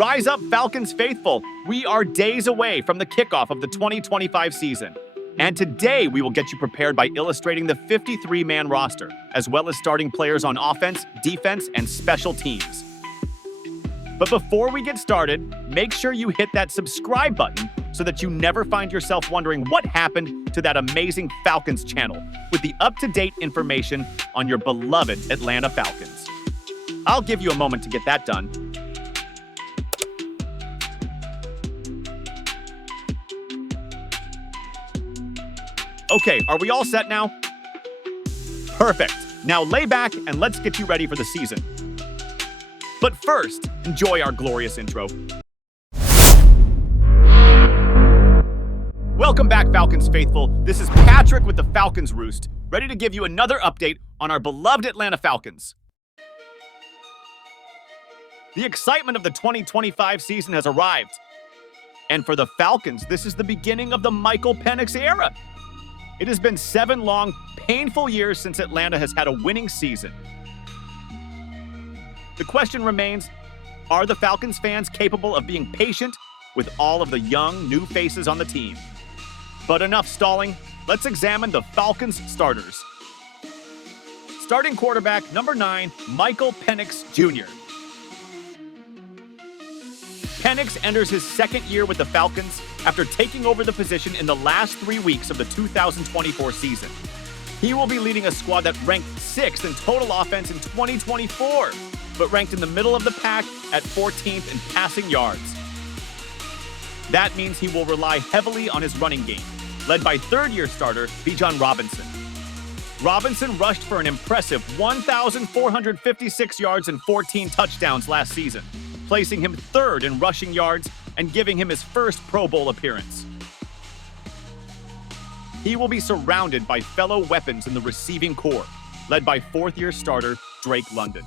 Rise up, Falcons faithful! We are days away from the kickoff of the 2025 season. And today we will get you prepared by illustrating the 53-man roster, as well as starting players on offense, defense, and special teams. But before we get started, make sure you hit that subscribe button so that you never find yourself wondering what happened to that amazing Falcons channel with the up-to-date information on your beloved Atlanta Falcons. I'll give you a moment to get that done. Okay, are we all set now? Perfect. Now lay back and let's get you ready for the season. But first, enjoy our glorious intro. Welcome back, Falcons faithful. This is Patrick with the Falcons Roost, ready to give you another update on our beloved Atlanta Falcons. The excitement of the 2025 season has arrived. And for the Falcons, this is the beginning of the Michael Penix era. It has been 7 long, painful years since Atlanta has had a winning season. The question remains, are the Falcons fans capable of being patient with all of the young, new faces on the team? But enough stalling, let's examine the Falcons starters. Starting quarterback, number 9, Michael Penix Jr. Penix enters his second year with the Falcons after taking over the position in the last 3 weeks of the 2024 season. He will be leading a squad that ranked 6th in total offense in 2024, but ranked in the middle of the pack at 14th in passing yards. That means he will rely heavily on his running game, led by third-year starter Bijan Robinson. Robinson rushed for an impressive 1,456 yards and 14 touchdowns last season, placing him third in rushing yards and giving him his first Pro Bowl appearance. He will be surrounded by fellow weapons in the receiving corps, led by fourth-year starter Drake London.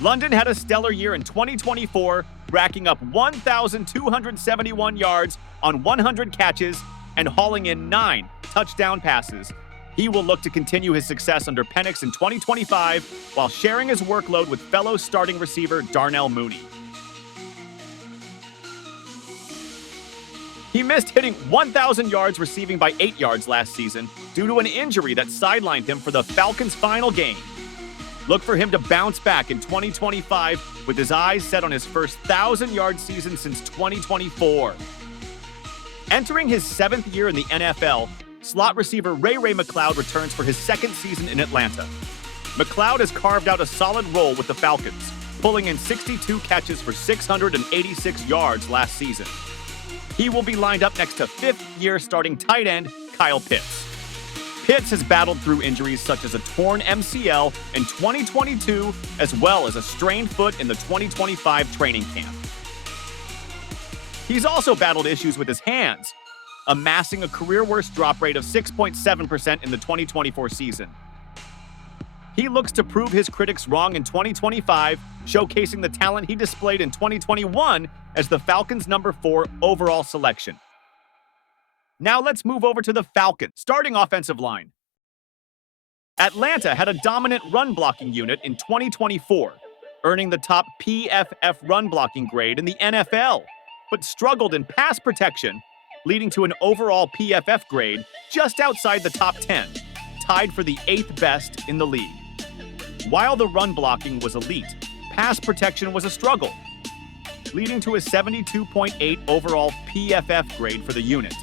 London had a stellar year in 2024, racking up 1,271 yards on 100 catches and hauling in 9 touchdown passes. He will look to continue his success under Penix in 2025 while sharing his workload with fellow starting receiver Darnell Mooney. He missed hitting 1,000 yards receiving by 8 yards last season due to an injury that sidelined him for the Falcons' final game. Look for him to bounce back in 2025 with his eyes set on his first 1,000-yard season since 2024. Entering his 7th year in the NFL, slot receiver Ray McCloud returns for his second season in Atlanta. McCloud has carved out a solid role with the Falcons, pulling in 62 catches for 686 yards last season. He will be lined up next to 5th-year starting tight end Kyle Pitts. Pitts has battled through injuries such as a torn MCL in 2022, as well as a strained foot in the 2025 training camp. He's also battled issues with his hands, amassing a career-worst drop rate of 6.7% in the 2024 season. He looks to prove his critics wrong in 2025, showcasing the talent he displayed in 2021 as the Falcons' number 4 overall selection. Now let's move over to the Falcons' starting offensive line. Atlanta had a dominant run-blocking unit in 2024, earning the top PFF run-blocking grade in the NFL, but struggled in pass protection, leading to an overall PFF grade just outside the top 10, tied for the 8th best in the league. While the run blocking was elite, pass protection was a struggle, leading to a 72.8 overall PFF grade for the unit.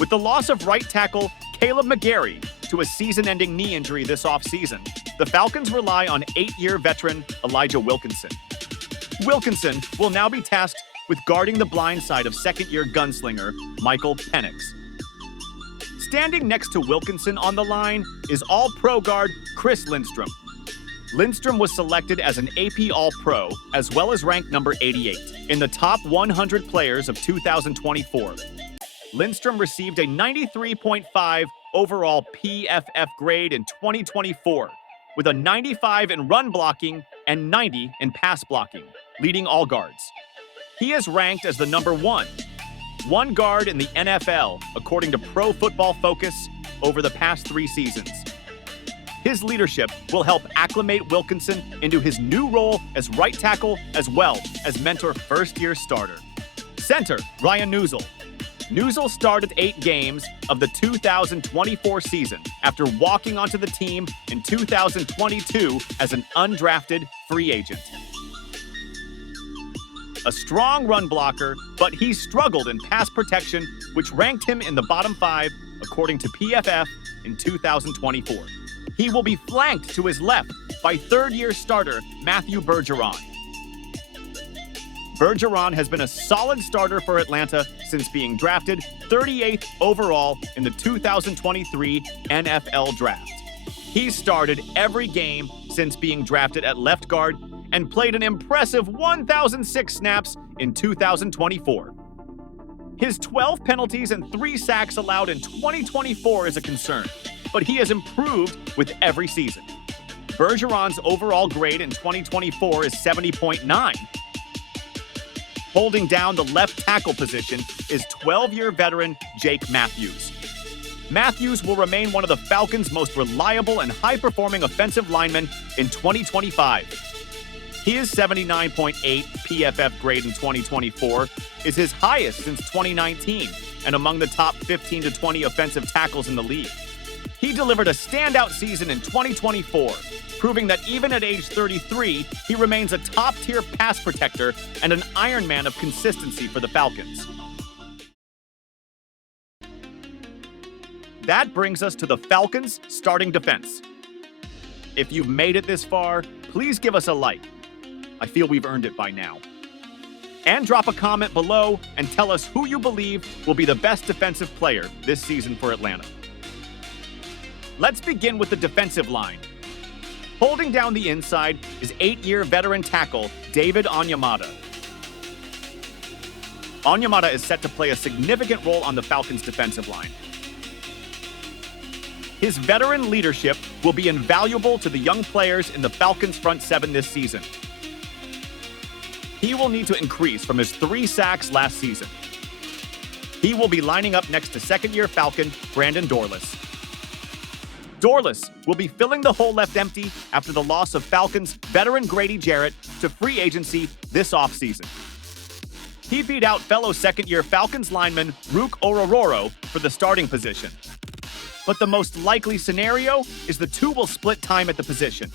With the loss of right tackle Caleb McGarry to a season-ending knee injury this offseason, the Falcons rely on 8-year veteran Elijah Wilkinson. Wilkinson will now be tasked with guarding the blind side of second-year gunslinger Michael Penix. Standing next to Wilkinson on the line is All-Pro guard Chris Lindstrom. Lindstrom was selected as an AP All-Pro, as well as ranked number 88 in the top 100 players of 2024. Lindstrom received a 93.5 overall PFF grade in 2024, with a 95 in run blocking and 90 in pass blocking, leading all guards. He is ranked as the number 1 guard in the NFL, according to Pro Football Focus, over the past 3 seasons. His leadership will help acclimate Wilkinson into his new role as right tackle as well as mentor first-year starter. Center, Ryan Neuzil. Neuzil started 8 games of the 2024 season after walking onto the team in 2022 as an undrafted free agent. A strong run blocker, but he struggled in pass protection, which ranked him in the bottom 5 according to PFF in 2024. He will be flanked to his left by third-year starter Matthew Bijan. Bijan has been a solid starter for Atlanta since being drafted 38th overall in the 2023 NFL Draft. He started every game since being drafted at left guard and played an impressive 1,006 snaps in 2024. His 12 penalties and 3 sacks allowed in 2024 is a concern, but he has improved with every season. Bijan's overall grade in 2024 is 70.9. Holding down the left tackle position is 12-year veteran Jake Matthews. Matthews will remain one of the Falcons' most reliable and high-performing offensive linemen in 2025. His 79.8 PFF grade in 2024 is his highest since 2019 and among the top 15 to 20 offensive tackles in the league. He delivered a standout season in 2024, proving that even at age 33, he remains a top-tier pass protector and an Iron Man of consistency for the Falcons. That brings us to the Falcons' starting defense. If you've made it this far, please give us a like. I feel we've earned it by now. And drop a comment below and tell us who you believe will be the best defensive player this season for Atlanta. Let's begin with the defensive line. Holding down the inside is 8-year veteran tackle David Onyemata. Onyemata is set to play a significant role on the Falcons' defensive line. His veteran leadership will be invaluable to the young players in the Falcons' front 7 this season. He will need to increase from his 3 sacks last season. He will be lining up next to second-year Falcon Brandon Dorlus. Dorlus will be filling the hole left empty after the loss of Falcons veteran Grady Jarrett to free agency this offseason. He beat out fellow second-year Falcons lineman Rook Orororo for the starting position. But the most likely scenario is the two will split time at the position.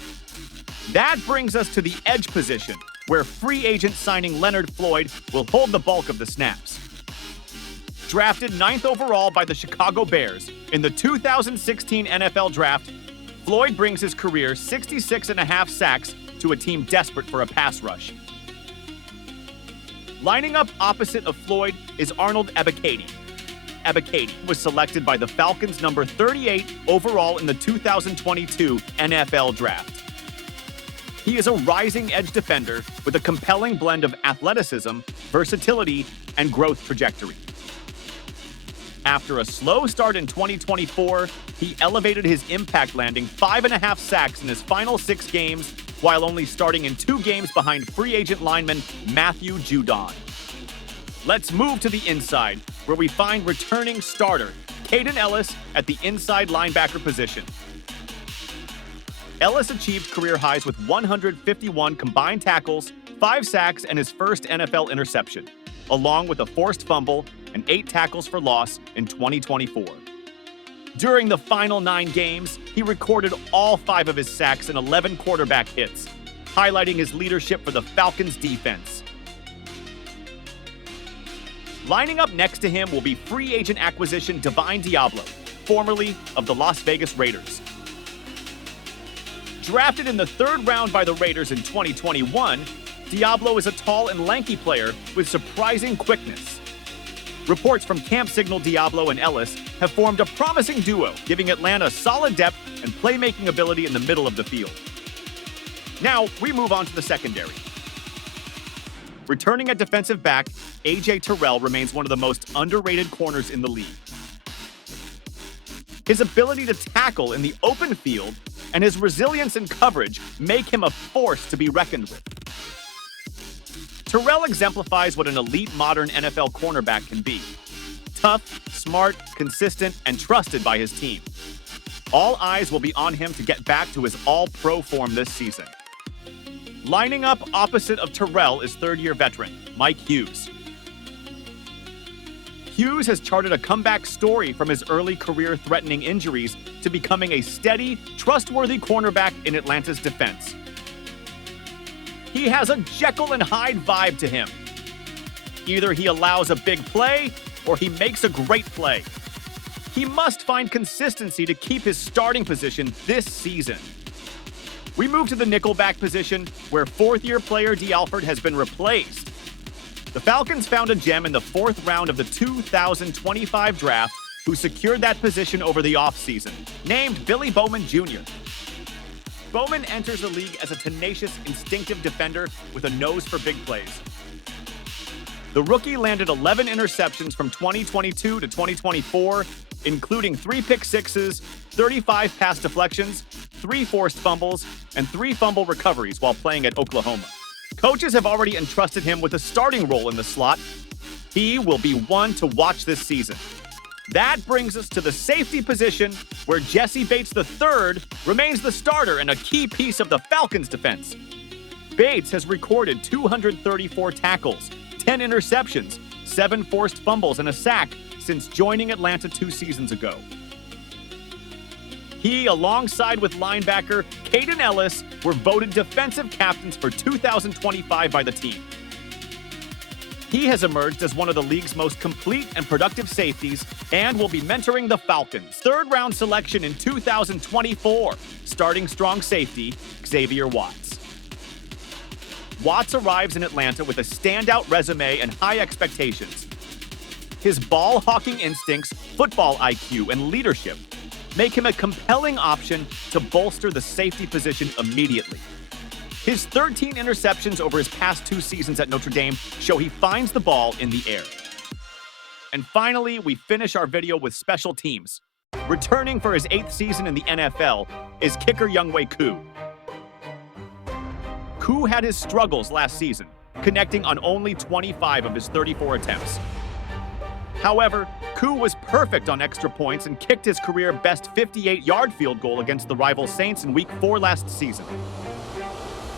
That brings us to the edge position, where free agent signing Leonard Floyd will hold the bulk of the snaps. Drafted 9th overall by the Chicago Bears in the 2016 NFL Draft, Floyd brings his career 66.5 sacks to a team desperate for a pass rush. Lining up opposite of Floyd is Arnold Ebiketie. Ebiketie was selected by the Falcons number 38 overall in the 2022 NFL Draft. He is a rising edge defender with a compelling blend of athleticism, versatility, and growth trajectory. After a slow start in 2024, he elevated his impact, landing 5.5 sacks in his final 6 games, while only starting in 2 games behind free agent lineman Matthew Judon. Let's move to the inside, where we find returning starter Kaden Elliss at the inside linebacker position. Elliss achieved career highs with 151 combined tackles, 5 sacks, and his first NFL interception, along with a forced fumble and 8 tackles for loss in 2024. During the final 9 games, he recorded all 5 of his sacks and 11 quarterback hits, highlighting his leadership for the Falcons' defense. Lining up next to him will be free agent acquisition Divine Diablo, formerly of the Las Vegas Raiders. Drafted in the 3rd round by the Raiders in 2021, Diablo is a tall and lanky player with surprising quickness. Reports from Camp Signal Diablo and Elliss have formed a promising duo, giving Atlanta solid depth and playmaking ability in the middle of the field. Now, we move on to the secondary. Returning at defensive back, A.J. Terrell remains one of the most underrated corners in the league. His ability to tackle in the open field and his resilience in coverage make him a force to be reckoned with. Terrell exemplifies what an elite modern NFL cornerback can be. Tough, smart, consistent, and trusted by his team. All eyes will be on him to get back to his all-pro form this season. Lining up opposite of Terrell is third-year veteran Mike Hughes. Hughes has charted a comeback story from his early career-threatening injuries to becoming a steady, trustworthy cornerback in Atlanta's defense. He has a Jekyll and Hyde vibe to him. Either he allows a big play, or he makes a great play. He must find consistency to keep his starting position this season. We move to the nickelback position, where fourth-year player D'Alford has been replaced. The Falcons found a gem in the fourth round of the 2025 draft who secured that position over the offseason, named Billy Bowman Jr. Bowman enters the league as a tenacious, instinctive defender with a nose for big plays. The rookie landed 11 interceptions from 2022 to 2024, including 3 pick-sixes, 35 pass deflections, 3 forced fumbles, and 3 fumble recoveries while playing at Oklahoma. Coaches have already entrusted him with a starting role in the slot. He will be one to watch this season. That brings us to the safety position, where Jessie Bates III remains the starter and a key piece of the Falcons' defense. Bates has recorded 234 tackles, 10 interceptions, 7 forced fumbles, and a sack since joining Atlanta 2 seasons ago. He, alongside with linebacker Caden Ellis, were voted defensive captains for 2025 by the team. He has emerged as one of the league's most complete and productive safeties and will be mentoring the Falcons. Third-round selection in 2024, starting strong safety Xavier Watts. Watts arrives in Atlanta with a standout resume and high expectations. His ball-hawking instincts, football IQ, and leadership make him a compelling option to bolster the safety position immediately. His 13 interceptions over his past 2 seasons at Notre Dame show he finds the ball in the air. And finally, we finish our video with special teams. Returning for his 8th season in the NFL is kicker Younghoe Koo. Koo had his struggles last season, connecting on only 25 of his 34 attempts. However, Koo was perfect on extra points and kicked his career-best 58-yard field goal against the rival Saints in Week 4 last season.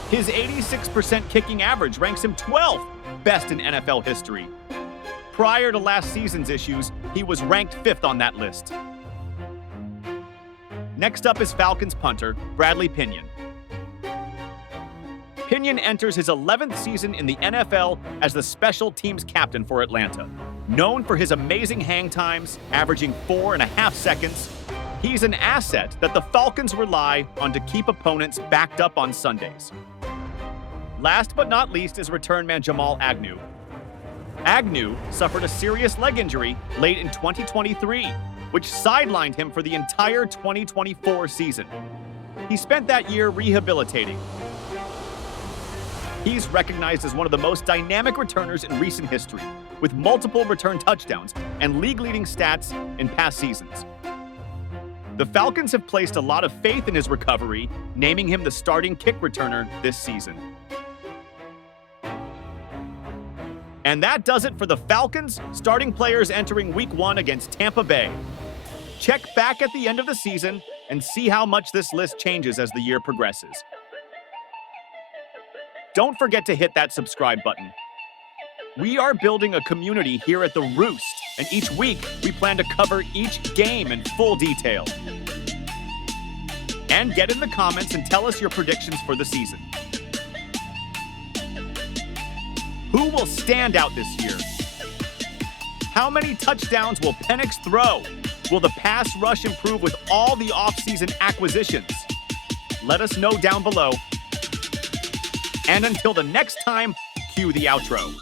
His 86% kicking average ranks him 12th best in NFL history. Prior to last season's issues, he was ranked 5th on that list. Next up is Falcons punter Bradley Pinion. Pinion enters his 11th season in the NFL as the special teams captain for Atlanta. Known for his amazing hang times, averaging 4.5 seconds, he's an asset that the Falcons rely on to keep opponents backed up on Sundays. Last but not least is return man Jamal Agnew. Agnew suffered a serious leg injury late in 2023, which sidelined him for the entire 2024 season. He spent that year rehabilitating. He's recognized as one of the most dynamic returners in recent history, with multiple return touchdowns and league-leading stats in past seasons. The Falcons have placed a lot of faith in his recovery, naming him the starting kick returner this season. And that does it for the Falcons, starting players entering Week 1 against Tampa Bay. Check back at the end of the season and see how much this list changes as the year progresses. Don't forget to hit that subscribe button. We are building a community here at The Roost, and each week we plan to cover each game in full detail. And get in the comments and tell us your predictions for the season. Who will stand out this year? How many touchdowns will Penix throw? Will the pass rush improve with all the offseason acquisitions? Let us know down below. And until the next time, cue the outro.